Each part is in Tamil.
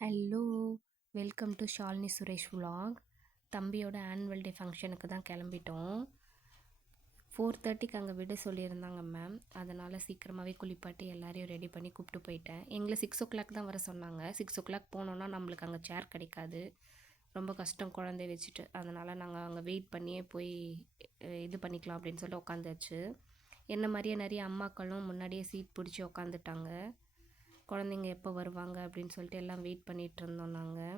Hello! Welcome to Shalini Suresh vlog. தம்பியோட ஆனுவல் டே ஃபங்க்ஷனுக்கு தான் கிளம்பிட்டோம். 4:30க்கு அங்கே விட சொல்லியிருந்தாங்க மேம். அதனால் சீக்கிரமாகவே குளிப்பாட்டி எல்லாரையும் ரெடி பண்ணி கூப்பிட்டு போயிட்டேன். எங்களை 6:00 தான் வர சொன்னாங்க. 6:00 போனோன்னா நம்மளுக்கு அங்கே சேர் கிடைக்காது. ரொம்ப கஷ்டம் குழந்தைய வச்சுட்டு. அதனால் நாங்கள் அங்கே வெயிட் பண்ணியே போய் இது பண்ணிக்கலாம் அப்படின்னு சொல்லிட்டு உட்காந்தாச்சு. என்ன மாதிரியே நிறைய அம்மாக்களும் முன்னாடியே சீட் பிடிச்சி உட்காந்துட்டாங்க. குழந்தைங்க எப்போ வருவாங்க அப்படின்னு சொல்லிட்டு எல்லாம் வெயிட் பண்ணிகிட்டு இருந்தோம் நாங்கள்.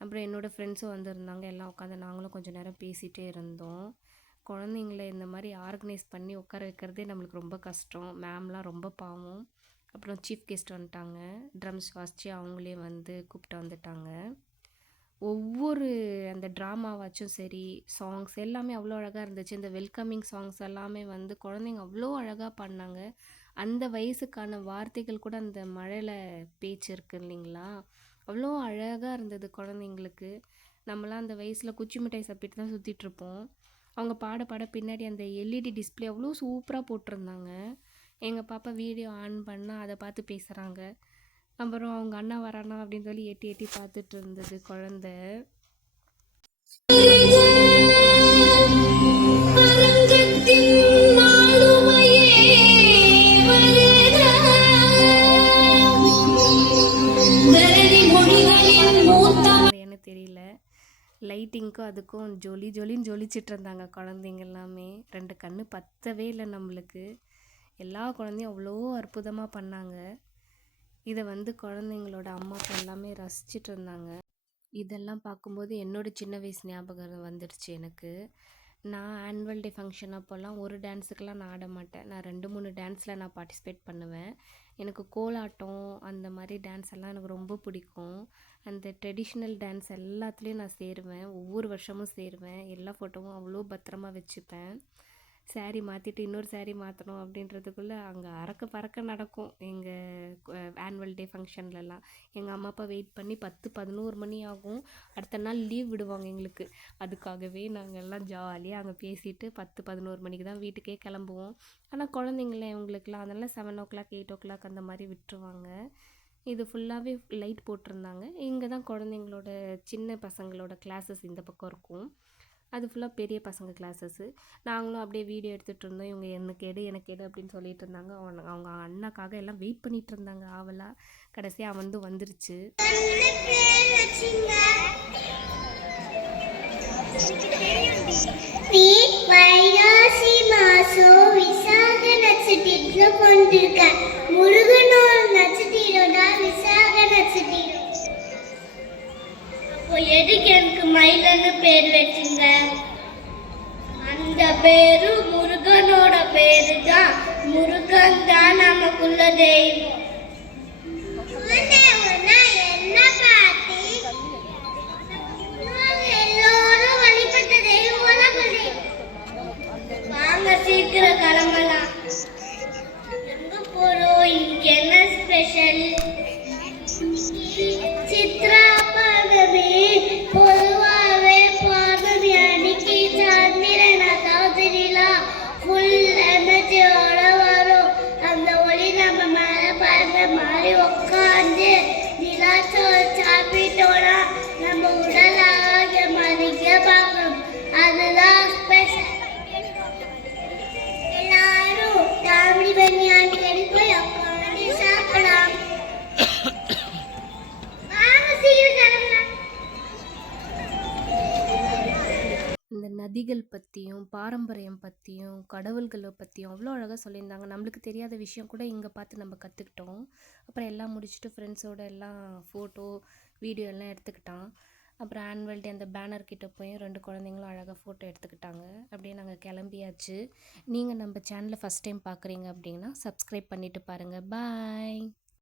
அப்புறம் என்னோடய ஃப்ரெண்ட்ஸும் வந்திருந்தாங்க. எல்லாம் உட்காந்து நாங்களும் கொஞ்சம் நேரம் பேசிகிட்டே இருந்தோம். குழந்தைங்கள இந்த மாதிரி ஆர்கனைஸ் பண்ணி உட்கார வைக்கிறதே நம்மளுக்கு ரொம்ப கஷ்டம். மேம்லாம் ரொம்ப பாவம். அப்புறம் சீஃப் கெஸ்ட் வந்துட்டாங்க. ட்ரம்ஸ் வாசித்து அவங்களே வந்து கூப்பிட்டு வந்துட்டாங்க. ஒவ்வொரு அந்த ட்ராமாவாச்சும் சரி, சாங்ஸ் எல்லாமே அவ்வளோ அழகாக இருந்துச்சு. இந்த வெல்கமிங் சாங்ஸ் எல்லாமே வந்து குழந்தைங்க அவ்வளோ அழகாக பாடினாங்க. அந்த வயசுக்கான வார்த்தைகள் கூட அந்த மழையில் பேச்சு இருக்கு இல்லைங்களா, அவ்வளோ அழகாக இருந்தது குழந்தைங்களுக்கு. நம்மளாம் அந்த வயசில் குச்சி மிட்டாய் சாப்பிட்டு தான் சுற்றிட்டுருப்போம். அவங்க பாட பாட பின்னாடி அந்த எல்இடி டிஸ்பிளே அவ்வளோ சூப்பராக போட்டிருந்தாங்க. எங்கள் பாப்பா வீடியோ ஆன் பண்ணால் அதை பார்த்து பேசுகிறாங்க. அப்புறம் அவங்க அண்ணா வரானா அப்படின்னு சொல்லி எட்டி எட்டி பார்த்துட்டு இருந்தது குழந்த. என்ன தெரியல, லைட்டிங்க்கும் அதுக்கும் ஜொலி ஜொலின்னு ஜொலிச்சிட்டு இருந்தாங்க குழந்தைங்க எல்லாமே. 2 கண்ணு பத்தவே இல்லை நம்மளுக்கு. எல்லா குழந்தையும் அவ்வளோ அற்புதமாக பண்ணாங்க. இதை வந்து குழந்தைங்களோட அம்மா அப்பா எல்லாமே ரசிச்சிட்டு இருந்தாங்க. இதெல்லாம் பார்க்கும்போது என்னோடய சின்ன வயசு ஞாபகம் வந்துடுச்சு எனக்கு. நான் ஆனுவல் டே ஃபங்க்ஷன் அப்போல்லாம் ஒரு டான்ஸுக்கெல்லாம் நான் ஆட மாட்டேன். நான் 2-3 டான்ஸில் நான் பார்ட்டிசிபேட் பண்ணுவேன். எனக்கு கோலாட்டம் அந்த மாதிரி டான்ஸ் எல்லாம் எனக்கு ரொம்ப பிடிக்கும். அந்த ட்ரெடிஷ்னல் டான்ஸ் எல்லாத்துலேயும் நான் சேருவேன். ஒவ்வொரு வருஷமும் சேருவேன். எல்லா ஃபோட்டோவும் அவ்வளோ பத்திரமா வச்சுப்பேன். சாரீ மாற்றிட்டு இன்னொரு சாரீ மாற்றணும் அப்படின்றதுக்குள்ளே அங்கே அறக்க பறக்க நடக்கும். எங்கள் ஆனுவல் டே ஃபங்க்ஷன்லலாம் எங்கள் அம்மா அப்பா வெயிட் பண்ணி 10-11 மணி ஆகும். அடுத்த நாள் லீவ் விடுவாங்க எங்களுக்கு. அதுக்காகவே நாங்கள் எல்லாம் ஜாலியாக அங்கே பேசிட்டு 10-11 மணிக்கு தான் வீட்டுக்கே கிளம்புவோம். ஆனால் குழந்தைங்கள இவங்களுக்குலாம் அதனால் 7:00 8:00 அந்த மாதிரி விட்டுருவாங்க. இது ஃபுல்லாகவே லைட் போட்டிருந்தாங்க. இங்கே தான் குழந்தைங்களோட சின்ன பசங்களோட கிளாஸஸ் இந்த பக்கம் இருக்கும். அது ஃபுல்லாக பெரிய பசங்க கிளாஸஸ்ஸு. நாங்களும் அப்படியே வீடியோ எடுத்துகிட்டு இருந்தோம். இவங்க எனக்கு எடு அப்படின்னு சொல்லிட்டு இருந்தாங்க. அவங்க அண்ணாக்காக எல்லாம் வெயிட் பண்ணிகிட்டு இருந்தாங்க ஆவலாக. கடைசியாக வந்து வந்துருச்சு. எதுக்கு எனக்கு மயிலன்னு பேர் வச்சுங்க? அந்த பேரு முருகனோட பேரு தான். முருகன் தான் நமக்குள்ள தெய்வம். என்ன பாட்டி, எல்லோரும் வழிபட்ட தெய்வம். வாங்க சீக்கிரம் கிளம்பலாம். எங்க போறோம்? இங்க என்ன ஸ்பெஷல்? சித்ரா பகவே பொதுவாகவே பௌர்ணமி அன்னைக்கு சந்திரன் அதாவது நிலா ஃபுல் எனர்ஜியோட வரும். அந்த ஒளி நம்ம மேலே படுற மாதிரி உட்காந்து நிலா சாப்பிட்டோன்னா நம்ம உடல் ஆரோக்கியமதிக்க பார்க்கணும். அதுதான் ஸ்பெஷல். எல்லாரும் ஃபேமிலி பனியான் எடுத்து உட்காந்து சாப்பிடலாம். இந்த நதிகள் பற்றியும் பாரம்பரியம் பற்றியும் கடவுள்களை பற்றியும் அவ்வளோ அழகாக சொல்லியிருந்தாங்க. நம்மளுக்கு தெரியாத விஷயம் கூட இங்கே பார்த்து நம்ம கற்றுக்கிட்டோம். அப்புறம் எல்லாம் முடிச்சுட்டு ஃப்ரெண்ட்ஸோட எல்லாம் ஃபோட்டோ வீடியோ எல்லாம் எடுத்துக்கிட்டான். அப்புறம் ஆனுவல் டே அந்த பேனர் கிட்ட போய் 2 குழந்தைங்களும் அழகாக ஃபோட்டோ எடுத்துக்கிட்டாங்க. அப்படியே நாங்கள் கிளம்பியாச்சு. நீங்கள் நம்ம சேனலை ஃபஸ்ட் டைம் பார்க்குறீங்க அப்படின்னா சப்ஸ்கிரைப் பண்ணிவிட்டு பாருங்கள். பாய்.